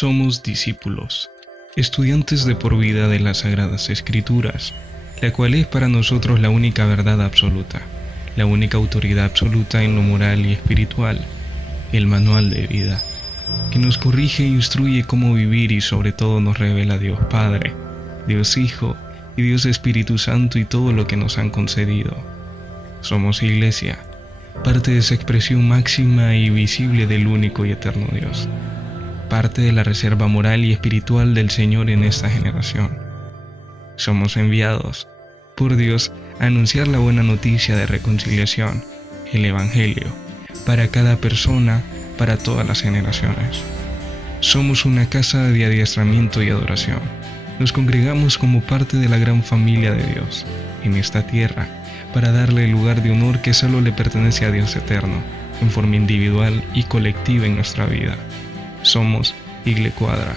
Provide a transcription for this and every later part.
Somos discípulos, estudiantes de por vida de las Sagradas Escrituras, la cual es para nosotros la única verdad absoluta, la única autoridad absoluta en lo moral y espiritual, el manual de vida, que nos corrige e instruye cómo vivir y sobre todo nos revela Dios Padre, Dios Hijo y Dios Espíritu Santo y todo lo que nos han concedido. Somos Iglesia, parte de esa expresión máxima y visible del único y eterno Dios, parte de la reserva moral y espiritual del Señor en esta generación. Somos enviados por Dios a anunciar la buena noticia de reconciliación, el Evangelio, para cada persona, para todas las generaciones. Somos una casa de adiestramiento y adoración. Nos congregamos como parte de la gran familia de Dios en esta tierra para darle el lugar de honor que solo le pertenece a Dios eterno, en forma individual y colectiva en nuestra vida. Somos Igle Cuadra.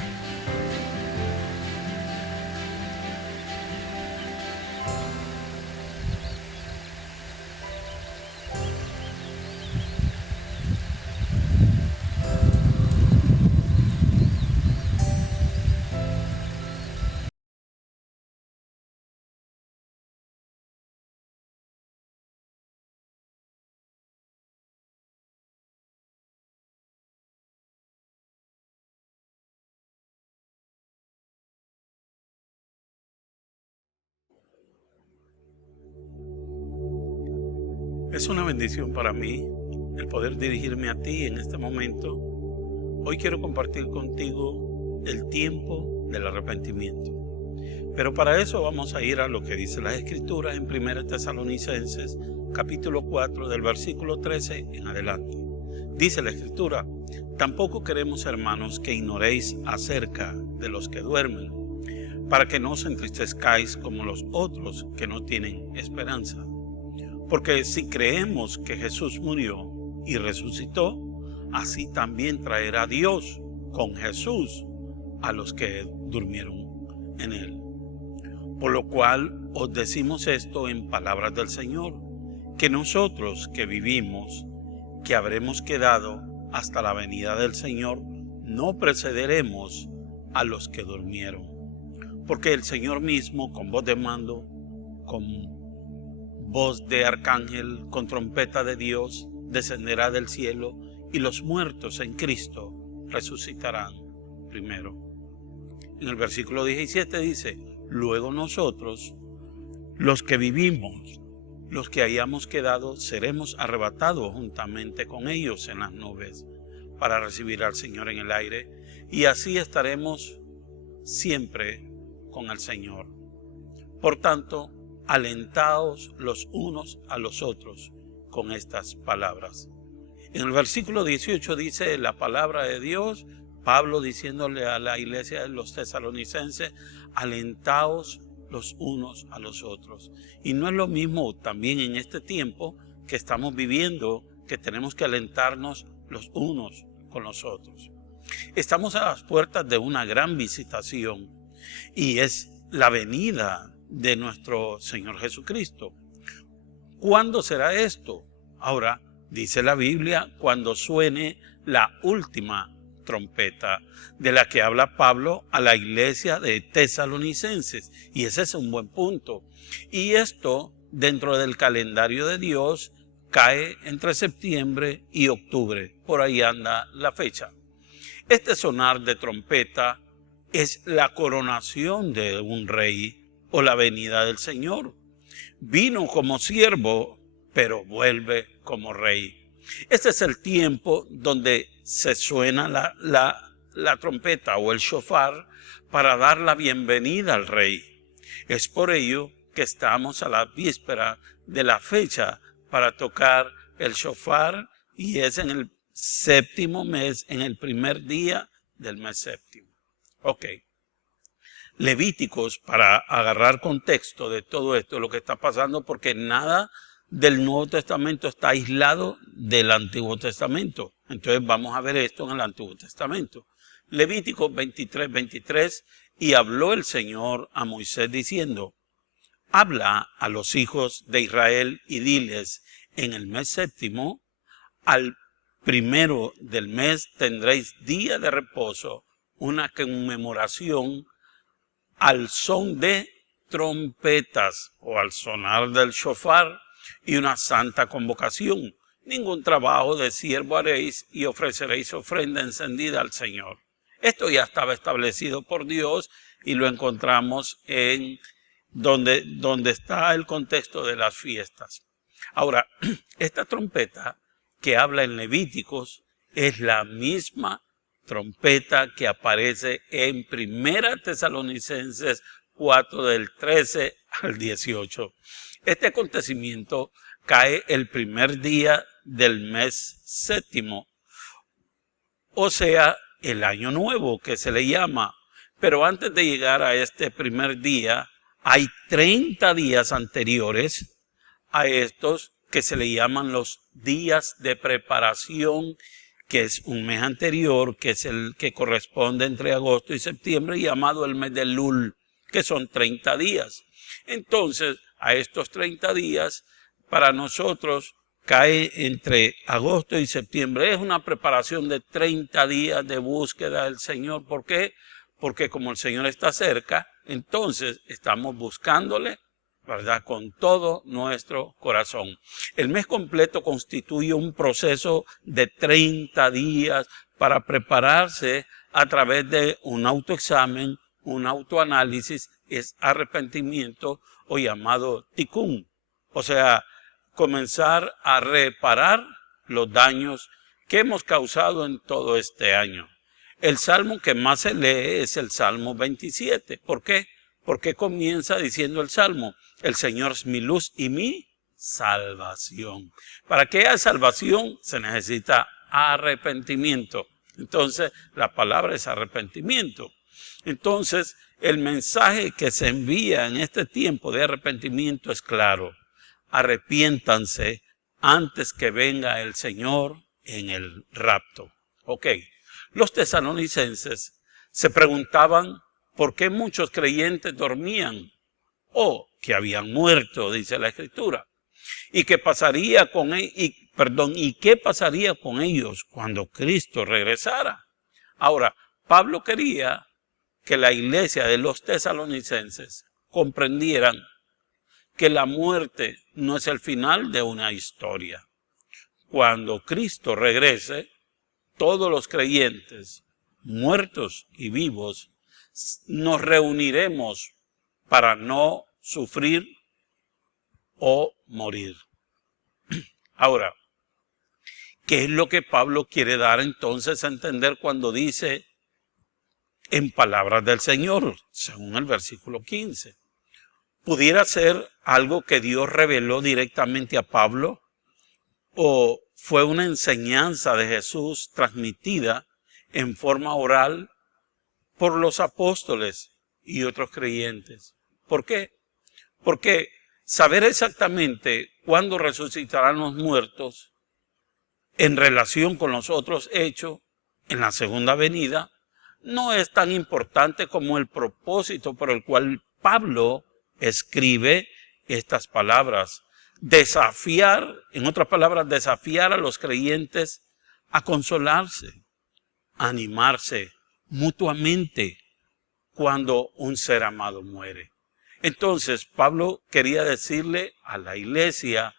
Es una bendición para mí el poder dirigirme a ti en este momento. Hoy quiero compartir contigo el tiempo del arrepentimiento. Pero para eso vamos a ir a lo que dice las Escrituras en 1 Tesalonicenses, capítulo 4, del versículo 13 en adelante. Dice la Escritura: tampoco queremos, hermanos, que ignoréis acerca de los que duermen, para que no os entristezcáis como los otros que no tienen esperanza. Porque si creemos que Jesús murió y resucitó, así también traerá Dios con Jesús a los que durmieron en él. Por lo cual os decimos esto en palabras del Señor, que nosotros que vivimos, que habremos quedado hasta la venida del Señor, no precederemos a los que durmieron. Porque el Señor mismo, con voz de mando, con voz de arcángel, con trompeta de Dios, descenderá del cielo, y los muertos en Cristo resucitarán primero. En el versículo 17 dice: luego nosotros, los que vivimos, los que hayamos quedado, seremos arrebatados juntamente con ellos en las nubes, para recibir al Señor en el aire, y así estaremos siempre con el Señor. Por tanto, alentaos los unos a los otros con estas palabras. En el versículo 18 dice la palabra de Dios, Pablo diciéndole a la iglesia de los tesalonicenses: alentaos los unos a los otros. Y no es lo mismo también en este tiempo que estamos viviendo, que tenemos que alentarnos los unos con los otros. Estamos a las puertas de una gran visitación, y es la venida de nuestro Señor Jesucristo. ¿Cuándo será esto? Ahora, dice la Biblia, cuando suene la última trompeta, de la que habla Pablo a la iglesia de Tesalonicenses. Y ese es un buen punto. Y esto, dentro del calendario de Dios, cae entre septiembre y octubre. Por ahí anda la fecha. Este sonar de trompeta es la coronación de un rey o la venida del Señor. Vino como siervo, pero vuelve como rey. Este es el tiempo donde se suena la trompeta o el shofar para dar la bienvenida al rey. Es por ello que estamos a la víspera de la fecha para tocar el shofar, y es en el séptimo mes, en el primer día del mes séptimo. Ok. Levíticos, para agarrar contexto de todo esto, lo que está pasando, porque nada del Nuevo Testamento está aislado del Antiguo Testamento. Entonces vamos a ver esto en el Antiguo Testamento. Levíticos 23:23: y habló el Señor a Moisés diciendo: habla a los hijos de Israel y diles: en el mes séptimo, al primero del mes tendréis día de reposo, una conmemoración al son de trompetas o al sonar del shofar y una santa convocación. Ningún trabajo de siervo haréis y ofreceréis ofrenda encendida al Señor. Esto ya estaba establecido por Dios y lo encontramos en donde está el contexto de las fiestas. Ahora, esta trompeta que habla en Levíticos es la misma trompeta que aparece en 1 Tesalonicenses 4 del 13 al 18. Este acontecimiento cae el primer día del mes séptimo, o sea, el año nuevo que se le llama. Pero antes de llegar a este primer día, hay 30 días anteriores a estos que se le llaman los días de preparación, que es un mes anterior, que es el que corresponde entre agosto y septiembre, llamado el mes de Lul, que son 30 días. Entonces, a estos 30 días, para nosotros cae entre agosto y septiembre. Es una preparación de 30 días de búsqueda del Señor. ¿Por qué? Porque como el Señor está cerca, entonces estamos buscándole, ¿verdad?, con todo nuestro corazón. El mes completo constituye un proceso de 30 días para prepararse a través de un autoexamen, un autoanálisis, es arrepentimiento o llamado tikkun. O sea, comenzar a reparar los daños que hemos causado en todo este año. El salmo que más se lee es el Salmo 27. ¿Por qué? Porque comienza diciendo el salmo: el Señor es mi luz y mi salvación. Para que haya salvación se necesita arrepentimiento. Entonces, la palabra es arrepentimiento. Entonces, el mensaje que se envía en este tiempo de arrepentimiento es claro: arrepiéntanse antes que venga el Señor en el rapto. Ok, los tesalonicenses se preguntaban por qué muchos creyentes dormían o que habían muerto, dice la Escritura. ¿Y qué pasaría con ellos cuando Cristo regresara? Ahora, Pablo quería que la iglesia de los tesalonicenses comprendieran que la muerte no es el final de una historia. Cuando Cristo regrese, todos los creyentes, muertos y vivos, nos reuniremos para no sufrir o morir. Ahora, ¿qué es lo que Pablo quiere dar entonces a entender cuando dice en palabras del Señor, según el versículo 15? ¿Pudiera ser algo que Dios reveló directamente a Pablo o fue una enseñanza de Jesús transmitida en forma oral por los apóstoles y otros creyentes? ¿Por qué? Porque saber exactamente cuándo resucitarán los muertos en relación con los otros hechos en la segunda venida no es tan importante como el propósito por el cual Pablo escribe estas palabras. Desafiar, en otras palabras, desafiar a los creyentes a consolarse, a animarse mutuamente cuando un ser amado muere. Entonces, Pablo quería decirle a la iglesia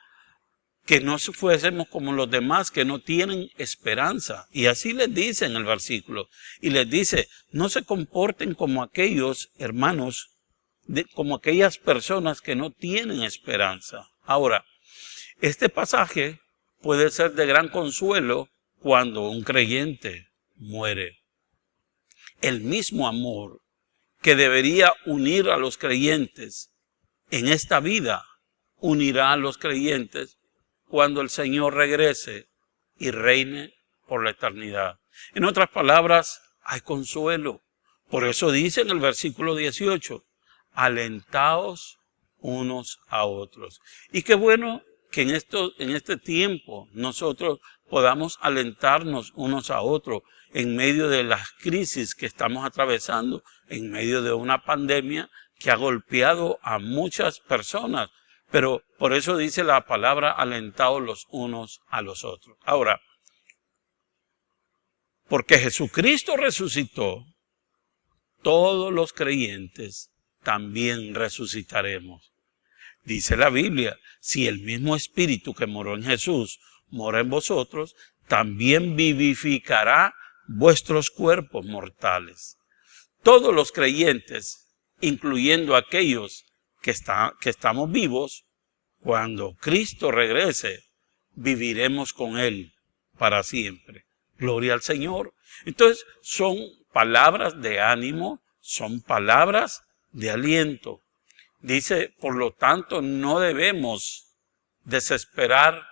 que no fuésemos como los demás que no tienen esperanza. Y así les dice en el versículo. Y les dice, no se comporten como aquellos hermanos, como aquellas personas que no tienen esperanza. Ahora, este pasaje puede ser de gran consuelo cuando un creyente muere. El mismo amor que debería unir a los creyentes en esta vida, unirá a los creyentes cuando el Señor regrese y reine por la eternidad. En otras palabras, hay consuelo. Por eso dice en el versículo 18, alentaos unos a otros. Y qué bueno que en este tiempo nosotros podamos alentarnos unos a otros en medio de las crisis que estamos atravesando, en medio de una pandemia que ha golpeado a muchas personas. Pero por eso dice la palabra alentados los unos a los otros. Ahora, porque Jesucristo resucitó, todos los creyentes también resucitaremos. Dice la Biblia, si el mismo Espíritu que moró en Jesús mora en vosotros, también vivificará vuestros cuerpos mortales. Todos los creyentes, incluyendo aquellos que estamos vivos, cuando Cristo regrese, viviremos con Él para siempre. Gloria al Señor. Entonces, son palabras de ánimo, son palabras de aliento. Dice, por lo tanto, no debemos desesperar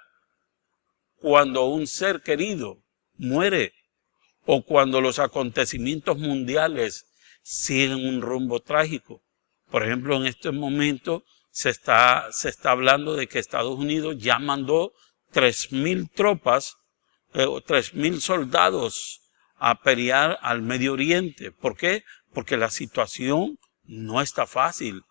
cuando un ser querido muere o cuando los acontecimientos mundiales siguen un rumbo trágico. Por ejemplo, en este momento se está hablando de que Estados Unidos ya mandó 3,000 tropas, 3,000 soldados a pelear al Medio Oriente. ¿Por qué? Porque la situación no está fácil.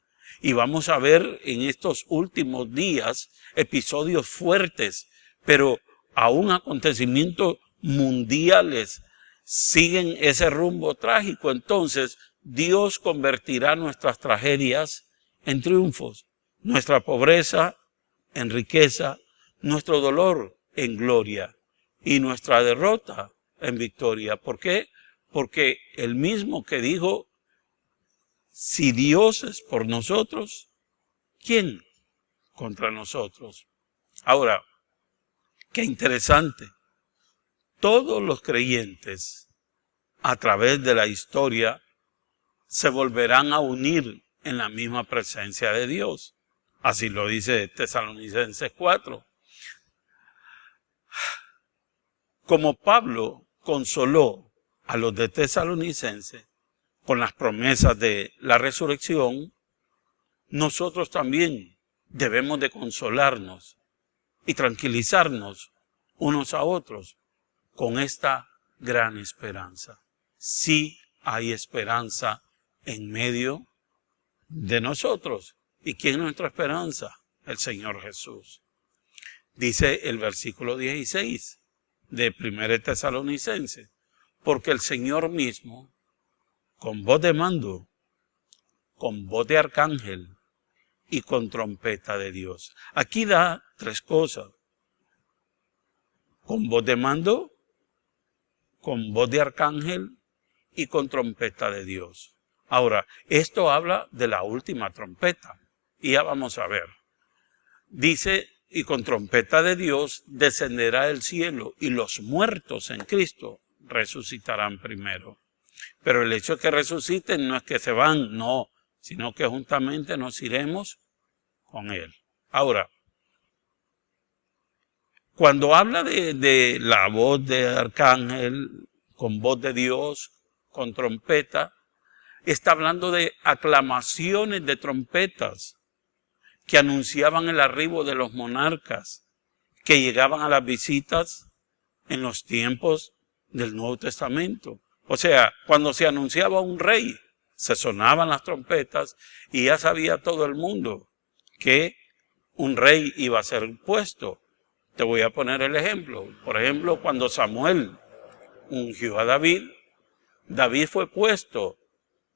Y vamos a ver en estos últimos días episodios fuertes, pero aún acontecimientos mundiales siguen ese rumbo trágico. Entonces, Dios convertirá nuestras tragedias en triunfos, nuestra pobreza en riqueza, nuestro dolor en gloria y nuestra derrota en victoria. ¿Por qué? Porque el mismo que dijo, si Dios es por nosotros, ¿quién contra nosotros? Ahora, qué interesante. Todos los creyentes a través de la historia se volverán a unir en la misma presencia de Dios. Así lo dice Tesalonicenses 4. Como Pablo consoló a los de Tesalonicenses con las promesas de la resurrección, nosotros también debemos de consolarnos y tranquilizarnos unos a otros con esta gran esperanza. Sí hay esperanza en medio de nosotros. ¿Y quién es nuestra esperanza? El Señor Jesús. Dice el versículo 16 de 1 Tesalonicenses, porque el Señor mismo, con voz de mando, con voz de arcángel y con trompeta de Dios. Aquí da 3 cosas. Con voz de mando, con voz de arcángel y con trompeta de Dios. Ahora, esto habla de la última trompeta. Y ya vamos a ver. Dice, y con trompeta de Dios descenderá del cielo y los muertos en Cristo resucitarán primero. Pero el hecho de que resuciten no es que se van, no, sino que juntamente nos iremos con Él. Ahora, cuando habla de la voz de arcángel, con voz de Dios, con trompeta, está hablando de aclamaciones de trompetas que anunciaban el arribo de los monarcas que llegaban a las visitas en los tiempos del Nuevo Testamento. O sea, cuando se anunciaba un rey, se sonaban las trompetas y ya sabía todo el mundo que un rey iba a ser puesto. Te voy a poner el ejemplo. Por ejemplo, cuando Samuel ungió a David, David fue puesto,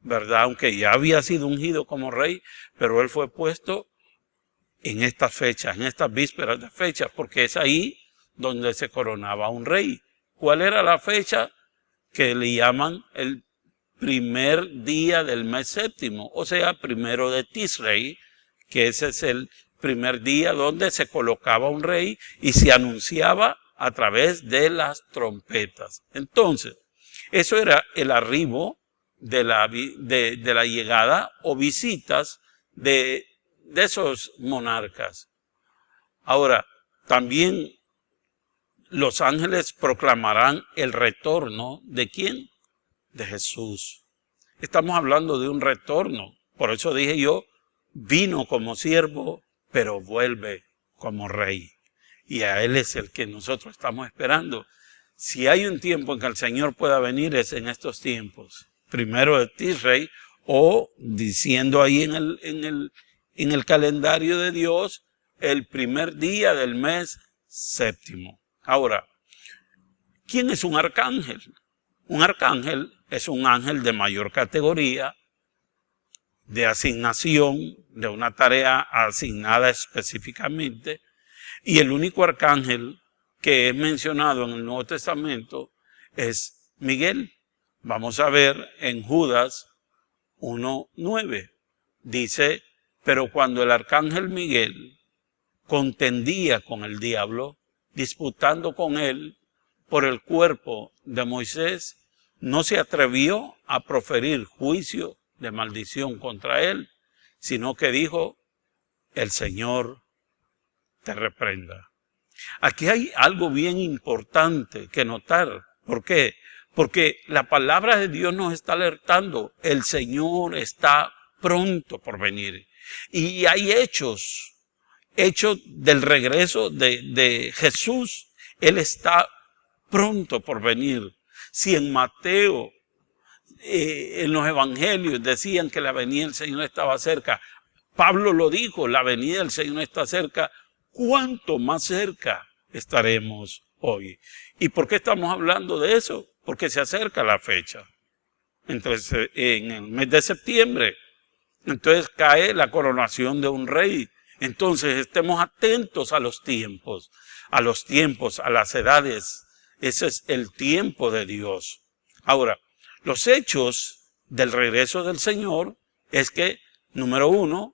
¿verdad? Aunque ya había sido ungido como rey, pero él fue puesto en estas fechas, en estas vísperas de fechas, porque es ahí donde se coronaba un rey. ¿Cuál era la fecha? Que le llaman el primer día del mes séptimo, o sea, primero de Tisrei, que ese es el primer día donde se colocaba un rey y se anunciaba a través de las trompetas. Entonces, eso era el arribo de la llegada o visitas de esos monarcas. Ahora, también los ángeles proclamarán el retorno ¿de quién? De Jesús. Estamos hablando de un retorno. Por eso dije yo, vino como siervo, pero vuelve como rey. Y a Él es el que nosotros estamos esperando. Si hay un tiempo en que el Señor pueda venir, es en estos tiempos. Primero de Tisrei, o diciendo ahí en el calendario de Dios, el primer día del mes séptimo. Ahora, ¿quién es un arcángel? Un arcángel es un ángel de mayor categoría, de asignación, de una tarea asignada específicamente, y el único arcángel que es mencionado en el Nuevo Testamento es Miguel. Vamos a ver en Judas 1:9. Dice, pero cuando el arcángel Miguel contendía con el diablo, disputando con él por el cuerpo de Moisés, no se atrevió a proferir juicio de maldición contra él, sino que dijo, el Señor te reprenda. Aquí hay algo bien importante que notar. ¿Por qué? Porque la palabra de Dios nos está alertando. El Señor está pronto por venir. Y hay hechos del regreso de Jesús. Él está pronto por venir. Si en Mateo, en los evangelios decían que la venida del Señor estaba cerca, Pablo lo dijo, la venida del Señor está cerca, ¿cuánto más cerca estaremos hoy? ¿Y por qué estamos hablando de eso? Porque se acerca la fecha. Entonces, en el mes de septiembre, entonces cae la coronación de un rey. Entonces, estemos atentos a los tiempos, a las edades. Ese es el tiempo de Dios. Ahora, los hechos del regreso del Señor es que, número 1,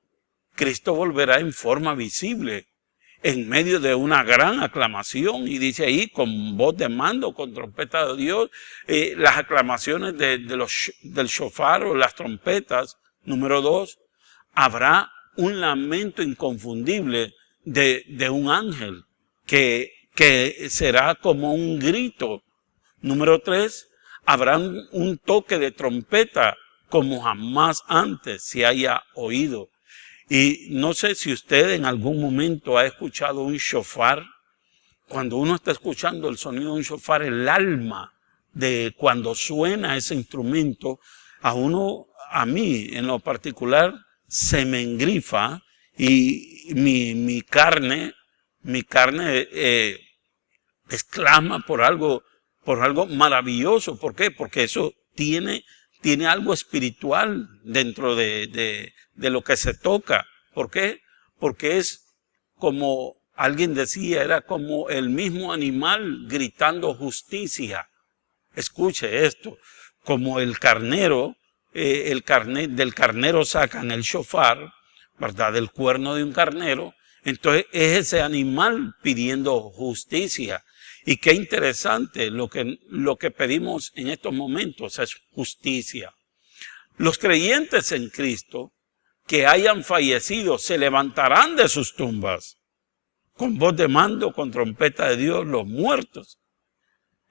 Cristo volverá en forma visible, en medio de una gran aclamación, y dice ahí, con voz de mando, con trompeta de Dios, las aclamaciones del shofar o las trompetas. Número 2, habrá un lamento inconfundible de un ángel, que será como un grito. Número 3, habrá un toque de trompeta como jamás antes se haya oído. Y no sé si usted en algún momento ha escuchado un shofar. Cuando uno está escuchando el sonido de un shofar, el alma de cuando suena ese instrumento, a mí en lo particular, se me engrifa y mi carne exclama por algo maravilloso. ¿Por qué? Porque eso tiene algo espiritual dentro de lo que se toca. ¿Por qué? Porque es como alguien decía, era como el mismo animal gritando justicia. Escuche esto, como el carnero, del carnero sacan el shofar, ¿verdad? Del cuerno de un carnero. Entonces es ese animal pidiendo justicia. Y qué interesante, lo que pedimos en estos momentos es justicia. Los creyentes en Cristo que hayan fallecido se levantarán de sus tumbas con voz de mando, con trompeta de Dios. Los muertos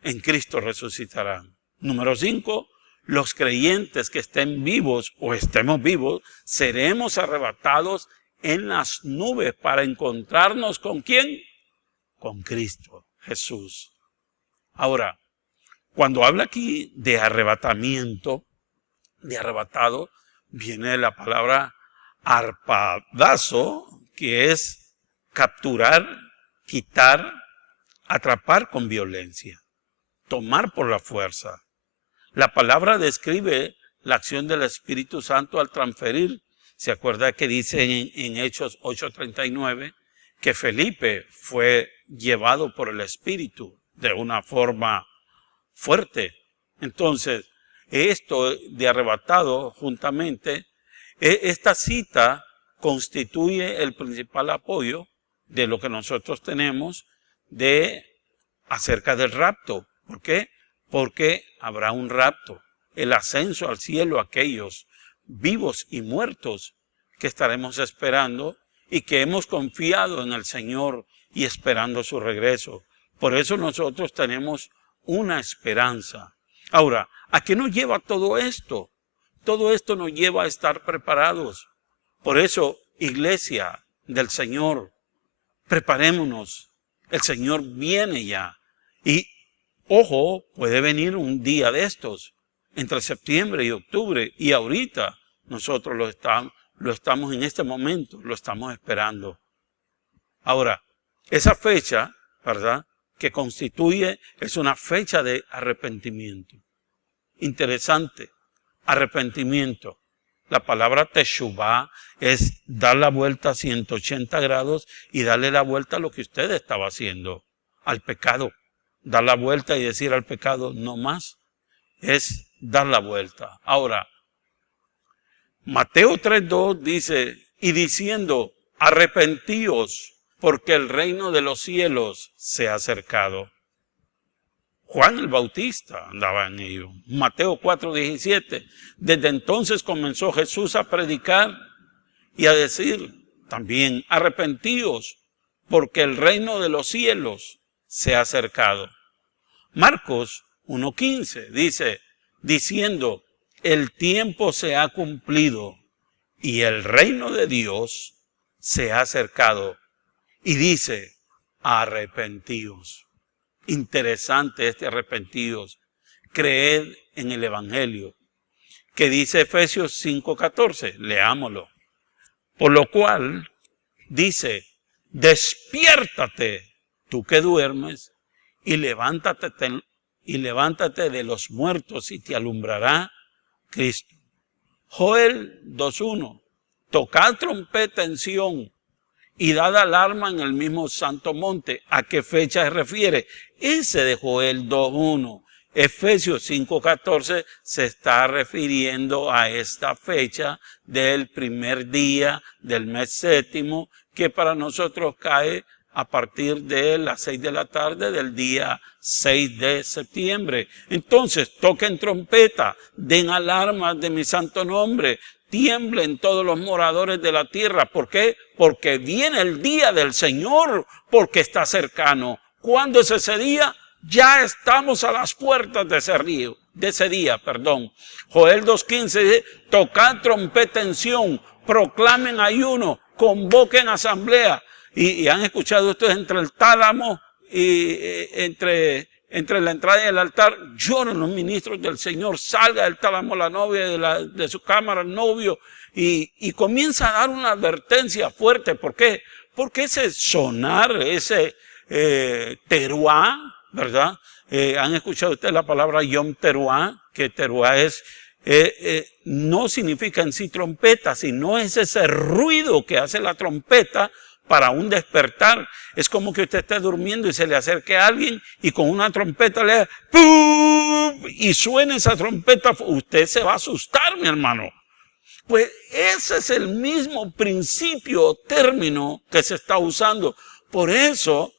en Cristo resucitarán. Número 5, los creyentes que estén vivos o estemos vivos, seremos arrebatados en las nubes para encontrarnos ¿con quién? Con Cristo Jesús. Ahora, cuando habla aquí de arrebatamiento, de arrebatado, viene la palabra arpadazo, que es capturar, quitar, atrapar con violencia, tomar por la fuerza. La palabra describe la acción del Espíritu Santo al transferir. ¿Se acuerda que dice en Hechos 8:39 que Felipe fue llevado por el Espíritu de una forma fuerte? Entonces, esto de arrebatado juntamente, esta cita constituye el principal apoyo de lo que nosotros tenemos acerca del rapto. ¿Por qué? Porque habrá un rapto, el ascenso al cielo a aquellos vivos y muertos que estaremos esperando y que hemos confiado en el Señor y esperando su regreso. Por eso nosotros tenemos una esperanza. Ahora, ¿a qué nos lleva todo esto? Todo esto nos lleva a estar preparados. Por eso, iglesia del Señor, preparémonos. El Señor viene ya. Y, ojo, puede venir un día de estos, entre septiembre y octubre. Y ahorita nosotros lo estamos en este momento, lo estamos esperando. Ahora, esa fecha, ¿verdad?, que constituye, es una fecha de arrepentimiento. Interesante. Arrepentimiento. La palabra teshuvá es dar la vuelta a 180 grados y darle la vuelta a lo que usted estaba haciendo, al pecado. Dar la vuelta y decir al pecado no más es dar la vuelta. Ahora, Mateo 3:2 dice, y diciendo, arrepentíos, porque el reino de los cielos se ha acercado. Juan el Bautista andaba en ello. Mateo 4:17. Desde entonces comenzó Jesús a predicar y a decir también, arrepentíos, porque el reino de los cielos se ha acercado. Marcos 1:15 dice, diciendo, el tiempo se ha cumplido y el reino de Dios se ha acercado. Y dice, arrepentíos. Interesante este arrepentidos. Creed en el Evangelio. Que dice Efesios 5:14. Leámoslo. Por lo cual dice, despiértate tú que duermes y levántate de los muertos y te alumbrará Cristo. Joel 2:1. Tocad trompeta en Sión y dad alarma en el mismo santo monte. ¿A qué fecha se refiere? Ese de Joel 2:1. Efesios 5:14 se está refiriendo a esta fecha del primer día del mes séptimo, que para nosotros cae a partir de las 6 de la tarde del día 6 de septiembre. Entonces, toquen trompeta, den alarmas de mi santo nombre, tiemblen todos los moradores de la tierra. ¿Por qué? Porque viene el día del Señor, porque está cercano. ¿Cuándo es ese día? Ya estamos a las puertas de ese día. Joel 2:15 dice, tocad trompeta en Sión, proclamen ayuno, convoquen asamblea. Y han escuchado ustedes entre el tálamo y entre la entrada y el altar, lloran los ministros del Señor, salga del tálamo la novia de su cámara, el novio, y comienza a dar una advertencia fuerte. ¿Por qué? Porque ese sonar, ese teruá, ¿verdad? Han escuchado ustedes la palabra Yom Teruá, que teruá es, no significa en sí trompeta, sino es ese ruido que hace la trompeta para un despertar. Es como que usted esté durmiendo y se le acerque a alguien y con una trompeta le ¡pum! Y suena esa trompeta, usted se va a asustar, mi hermano. Pues ese es el mismo principio o término que se está usando. Por eso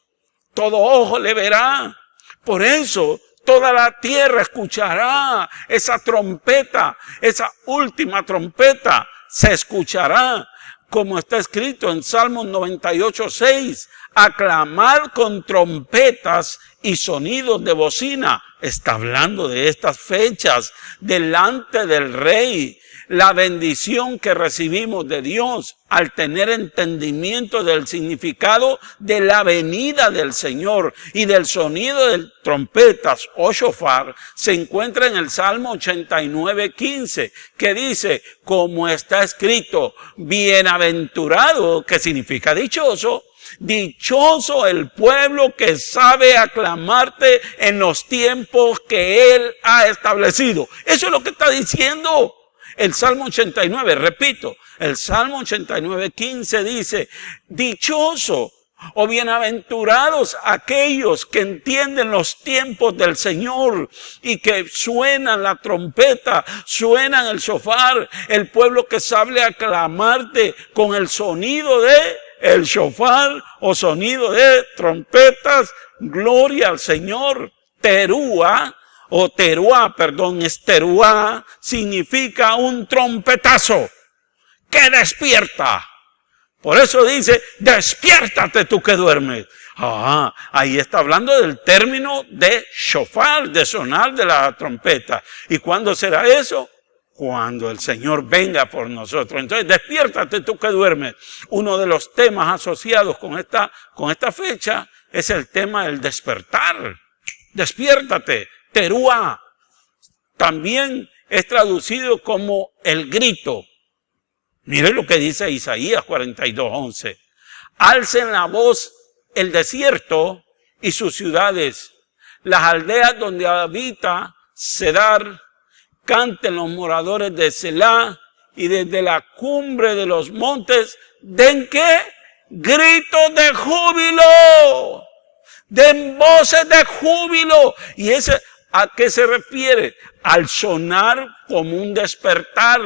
todo ojo le verá. Por eso toda la tierra escuchará esa trompeta, esa última trompeta se escuchará. Como está escrito en Salmos 98:6, aclamar con trompetas y sonidos de bocina. Está hablando de estas fechas delante del Rey. La bendición que recibimos de Dios al tener entendimiento del significado de la venida del Señor y del sonido de trompetas o shofar se encuentra en el Salmo 89:15, que dice, como está escrito, bienaventurado, que significa dichoso, dichoso el pueblo que sabe aclamarte en los tiempos que Él ha establecido. Eso es lo que está diciendo el Salmo 89, repito, el Salmo 89:15 dice, dichoso o bienaventurados aquellos que entienden los tiempos del Señor y que suenan la trompeta, suenan el shofar, el pueblo que sabe aclamarte con el sonido de el shofar o sonido de trompetas, gloria al Señor. Teruá, es teruá, significa un trompetazo que despierta. Por eso dice, despiértate tú que duermes. Ahí está hablando del término de shofar, de sonar de la trompeta. ¿Y cuándo será eso? Cuando el Señor venga por nosotros. Entonces, despiértate tú que duermes. Uno de los temas asociados con esta fecha es el tema del despertar. Despiértate. Teruá también es traducido como el grito. Miren lo que dice Isaías 42:11. Alcen la voz el desierto y sus ciudades, las aldeas donde habita Cedar canten los moradores de Selah, y desde la cumbre de los montes, ¿den qué? Gritos de júbilo, den voces de júbilo. ¿Y ese a qué se refiere? Al sonar como un despertar.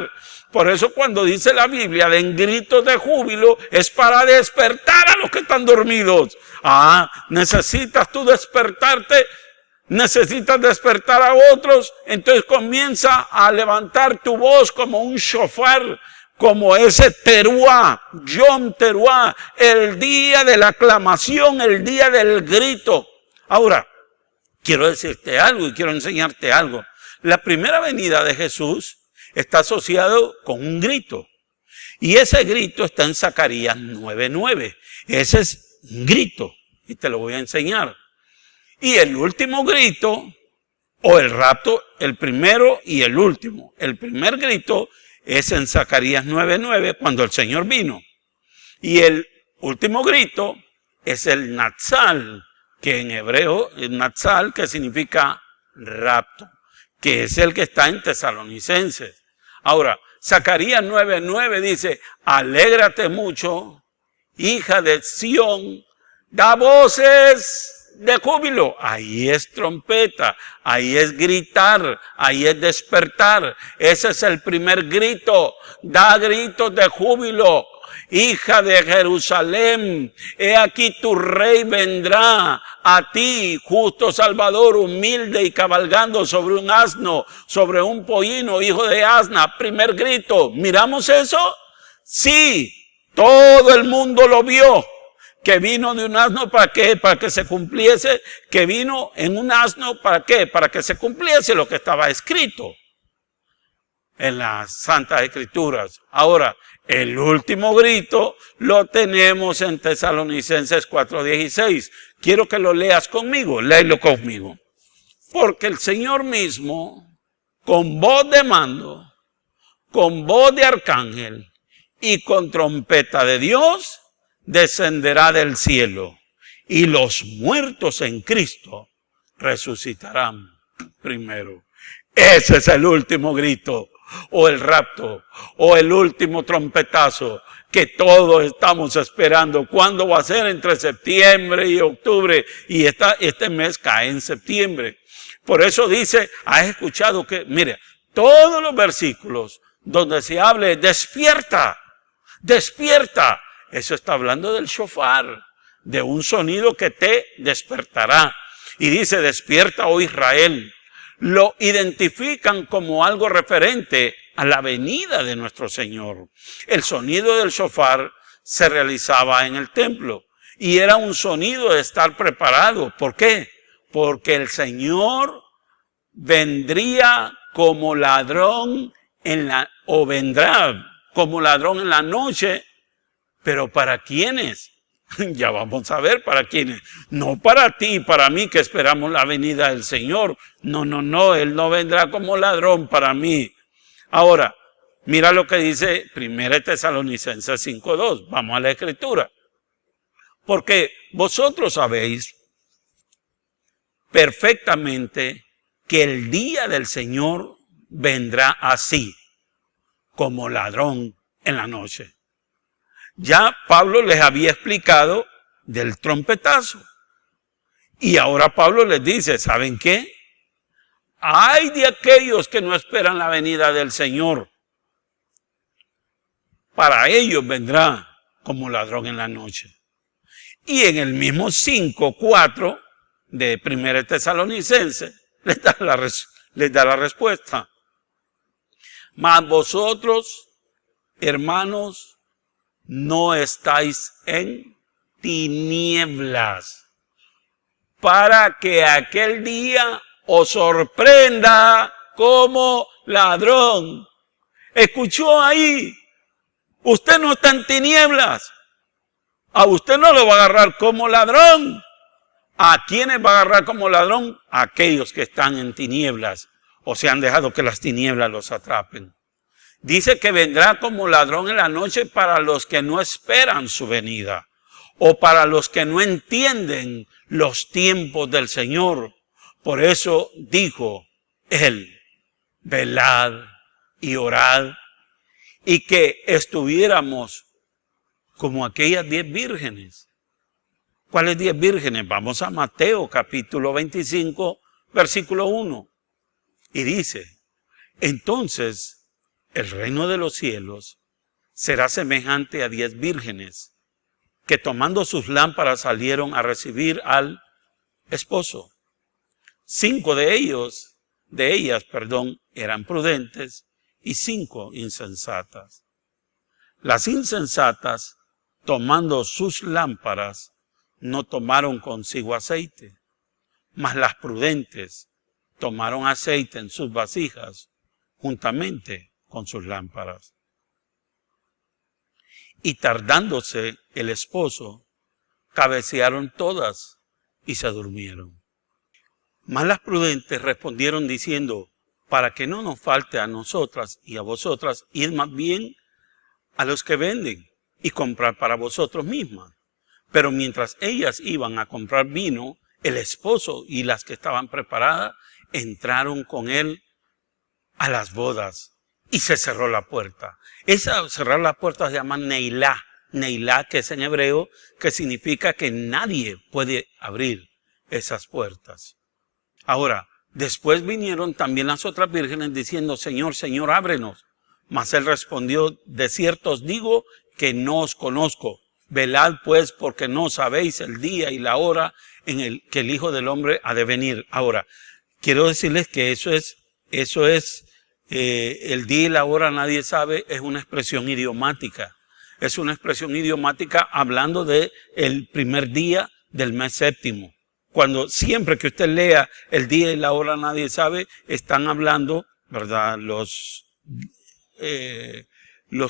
Por eso cuando dice la Biblia den gritos de júbilo, es para despertar a los que están dormidos. Necesitas tú despertarte, necesitas despertar a otros, entonces comienza a levantar tu voz como un shofar, como ese teruá, Yom Teruá, el día de la aclamación, el día del grito. Ahora, quiero decirte algo y quiero enseñarte algo. La primera venida de Jesús está asociado con un grito. Y ese grito está en Zacarías 9:9. Ese es un grito y te lo voy a enseñar. Y el último grito, o el rapto, el primero y el último. El primer grito es en Zacarías 9:9 cuando el Señor vino. Y el último grito es el Natsal, que en hebreo es Natsal, que significa rapto, que es el que está en Tesalonicenses. Ahora, Zacarías 9:9 dice, alégrate mucho, hija de Sión, da voces de júbilo. Ahí es trompeta, ahí es gritar, ahí es despertar. Ese es el primer grito. Da gritos de júbilo. Hija de Jerusalén, he aquí tu rey vendrá a ti, justo Salvador, humilde y cabalgando sobre un asno, sobre un pollino, hijo de asna. Primer grito. ¿Miramos eso? Sí, todo el mundo lo vio. Que vino de un asno, ¿para qué? Para que se cumpliese, que vino en un asno, ¿para qué? Para que se cumpliese lo que estaba escrito en las Santas Escrituras. Ahora, el último grito lo tenemos en Tesalonicenses 4:16. Quiero que lo leas conmigo, léelo conmigo. Porque el Señor mismo, con voz de mando, con voz de arcángel y con trompeta de Dios, descenderá del cielo, y los muertos en Cristo resucitarán primero. Ese es el último grito, o el rapto, o el último trompetazo que todos estamos esperando. ¿Cuándo va a ser? Entre septiembre y octubre, y este mes cae en septiembre. Por eso dice, has escuchado que, mire, todos los versículos donde se hable despierta, despierta, eso está hablando del shofar, de un sonido que te despertará. Y dice, despierta, oh Israel. Lo identifican como algo referente a la venida de nuestro Señor. El sonido del shofar se realizaba en el templo y era un sonido de estar preparado. ¿Por qué? Porque el Señor vendría como ladrón vendrá como ladrón en la noche. ¿Pero para quiénes? Ya vamos a ver para quiénes. No para ti y para mí que esperamos la venida del Señor. No, Él no vendrá como ladrón para mí. Ahora, mira lo que dice 1 Tesalonicenses 5:2. Vamos a la Escritura. Porque vosotros sabéis perfectamente que el día del Señor vendrá así, como ladrón en la noche. Ya Pablo les había explicado del trompetazo. Y ahora Pablo les dice, ¿saben qué? Ay de aquellos que no esperan la venida del Señor. Para ellos vendrá como ladrón en la noche. Y en el mismo 5:4 de 1 Tesalonicenses les da la respuesta. Mas vosotros, hermanos, no estáis en tinieblas, para que aquel día os sorprenda como ladrón. ¿Escuchó ahí? Usted no está en tinieblas. A usted no lo va a agarrar como ladrón. ¿A quiénes va a agarrar como ladrón? A aquellos que están en tinieblas o se han dejado que las tinieblas los atrapen. Dice que vendrá como ladrón en la noche para los que no esperan su venida o para los que no entienden los tiempos del Señor. Por eso dijo él, velad y orad, y que estuviéramos como aquellas 10 vírgenes. ¿Cuáles 10 vírgenes? Vamos a Mateo capítulo 25, versículo 1. Y dice, entonces el reino de los cielos será semejante a 10 vírgenes que tomando sus lámparas salieron a recibir al esposo. 5 de ellas, eran prudentes y 5 insensatas. Las insensatas, tomando sus lámparas, no tomaron consigo aceite, mas las prudentes tomaron aceite en sus vasijas juntamente con sus lámparas. Y tardándose el esposo, cabecearon todas y se durmieron. Mas las prudentes respondieron diciendo, para que no nos falte a nosotras y a vosotras, id más bien a los que venden y comprar para vosotros mismas. Pero mientras ellas iban a comprar vino, el esposo y las que estaban preparadas entraron con él a las bodas y se cerró la puerta. Esa cerrar la puerta se llama neilá. Neilá, que es en hebreo, que significa que nadie puede abrir esas puertas. Ahora, después vinieron también las otras vírgenes diciendo, Señor, Señor, ábrenos. Mas él respondió, de cierto os digo que no os conozco. Velad pues, porque no sabéis el día y la hora en el que el Hijo del Hombre ha de venir. Ahora, quiero decirles que eso es el día y la hora nadie sabe, es una expresión idiomática. Es una expresión idiomática hablando de el primer día del mes séptimo. Cuando siempre que usted lea el día y la hora nadie sabe, están hablando, ¿verdad? Los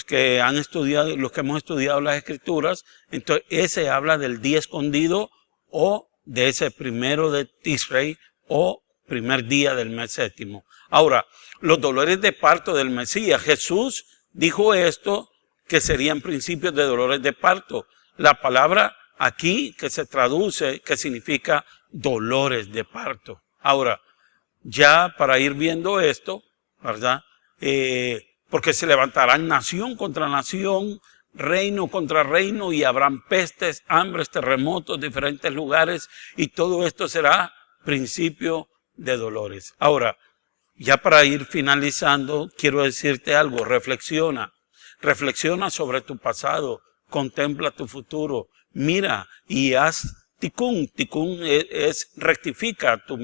que han estudiado, los que hemos estudiado las escrituras, entonces ese habla del día escondido o de ese primero de Tishrei o primer día del mes séptimo. Ahora, los dolores de parto del Mesías, Jesús dijo esto, que serían principios de dolores de parto. La palabra aquí que se traduce, que significa dolores de parto. Ahora, ya para ir viendo esto, ¿verdad? Porque se levantarán nación contra nación, reino contra reino, y habrán pestes, hambres, terremotos, diferentes lugares, y todo esto será principio de dolores. Ahora, ya para ir finalizando, quiero decirte algo, reflexiona sobre tu pasado, contempla tu futuro, mira y haz tikún. Tikún es rectifica tu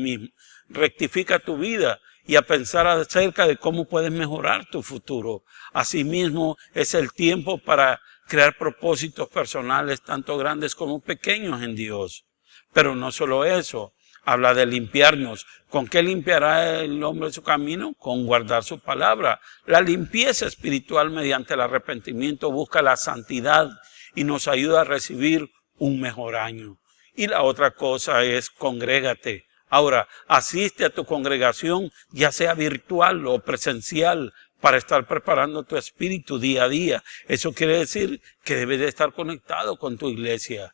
vida y a pensar acerca de cómo puedes mejorar tu futuro. Asimismo, es el tiempo para crear propósitos personales, tanto grandes como pequeños en Dios. Pero no solo eso, habla de limpiarnos. ¿Con qué limpiará el hombre su camino? Con guardar su palabra. La limpieza espiritual mediante el arrepentimiento busca la santidad y nos ayuda a recibir un mejor año. Y la otra cosa es congrégate. Ahora, asiste a tu congregación, ya sea virtual o presencial, para estar preparando tu espíritu día a día. Eso quiere decir que debes de estar conectado con tu iglesia,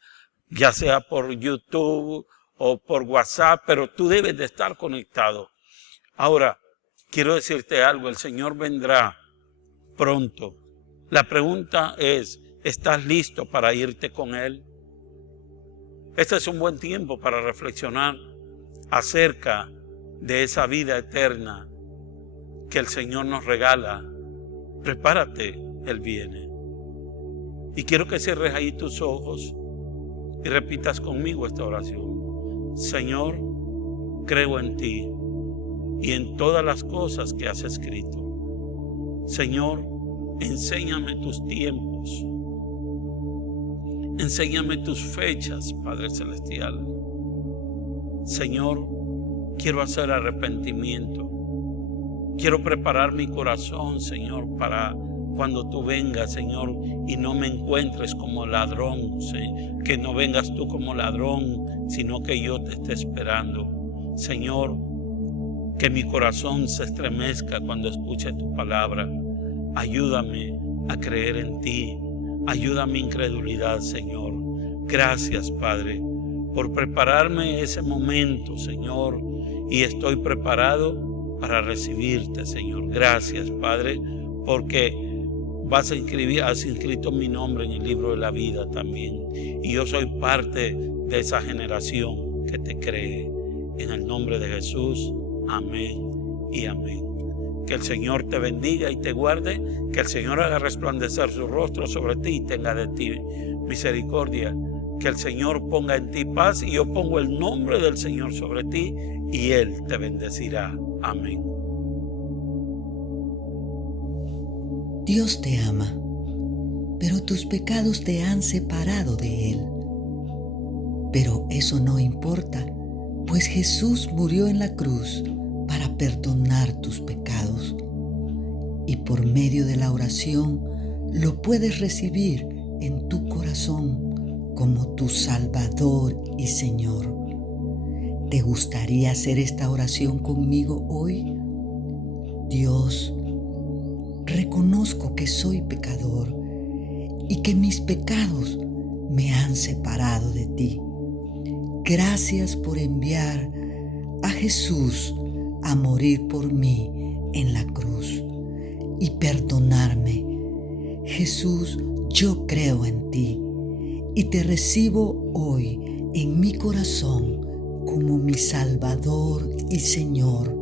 ya sea por YouTube o por WhatsApp, pero tú debes de estar conectado. Ahora, quiero decirte algo, el Señor vendrá pronto. La pregunta es, ¿estás listo para irte con Él? Este es un buen tiempo para reflexionar acerca de esa vida eterna que el Señor nos regala. Prepárate, Él viene. Y quiero que cierres ahí tus ojos y repitas conmigo esta oración. Señor, creo en ti y en todas las cosas que has escrito. Señor, enséñame tus tiempos. Enséñame tus fechas, Padre Celestial. Señor, quiero hacer arrepentimiento. Quiero preparar mi corazón, Señor, para cuando tú vengas, Señor, y no me encuentres como ladrón, que no vengas tú como ladrón, sino que yo te esté esperando. Señor, que mi corazón se estremezca cuando escuche tu palabra. Ayúdame a creer en ti. Ayuda a mi incredulidad, Señor. Gracias, Padre, por prepararme ese momento, Señor, y estoy preparado para recibirte, Señor. Gracias, Padre, porque has inscrito mi nombre en el libro de la vida también. Y yo soy parte de esa generación que te cree. En el nombre de Jesús, amén y amén. Que el Señor te bendiga y te guarde, que el Señor haga resplandecer su rostro sobre ti y tenga de ti misericordia. Que el Señor ponga en ti paz, y yo pongo el nombre del Señor sobre ti y Él te bendecirá. Amén. Dios te ama, pero tus pecados te han separado de Él. Pero eso no importa, pues Jesús murió en la cruz para perdonar tus pecados. Y por medio de la oración lo puedes recibir en tu corazón como tu Salvador y Señor. ¿Te gustaría hacer esta oración conmigo hoy? Dios, reconozco que soy pecador y que mis pecados me han separado de ti. Gracias por enviar a Jesús a morir por mí en la cruz y perdonarme. Jesús, yo creo en ti y te recibo hoy en mi corazón como mi Salvador y Señor.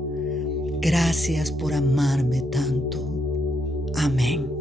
Gracias por amarme tanto. Amén.